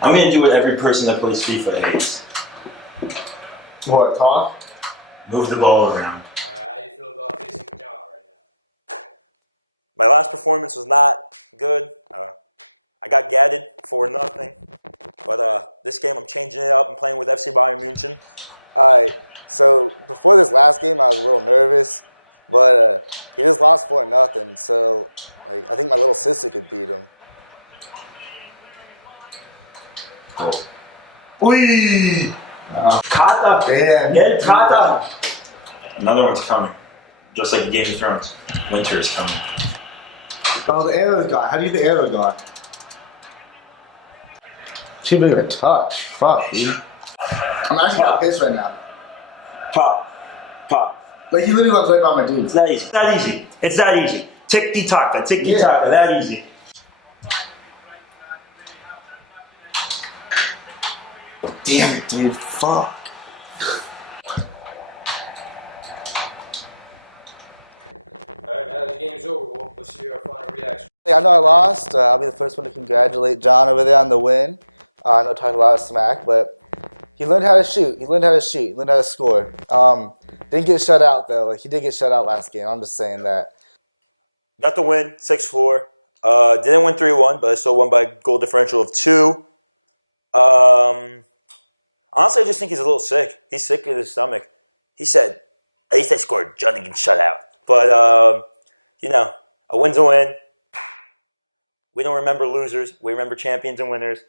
I'm gonna do what every person that plays FIFA hates. What, talk? Move the ball around. How do you feel about facing John right now? My last performance was not good. I got gadded for nothing. But this game, I'm changing it up. I'm playing with FC Bayern München. Alright, so before this last game, I was a little nervous, but he just lost 4-0. So, like, I think my little sister could beat him. Wee! Kata, man. Get Kata! Another one's coming. Just like Game of Thrones. Winter is coming. Oh, the arrow's gone. How do you get the arrow gone? Too big of a touch. Fuck, dude. I'm actually got pissed right now. Pop. Pop. Like, he literally runs right by my dude. It's that easy. It's that easy. It's that easy. Tiki-taka. Tiki-taka. That easy. Damn it, dude. Fuck. Alright, now that the game's over, what's your final reaction? I know I lost. I'll be the first one to congratulate John over there on the win. I know I talked a lot of smack, but he learned how to shoot. He learned how to shoot. He learned how to score. Didn't get shut out, though. Like, he did get shut out last game. I'm just saying that. Got the win, 6-4. Didn't win 3-1, but I still won by a goal differential of 2. Honestly, I just think he's a little sick. He's sick in his stomach. He said, at least I scored. John didn't get shut out. But, you know, a win's a win. We don't remember losers. We remember champions and winners.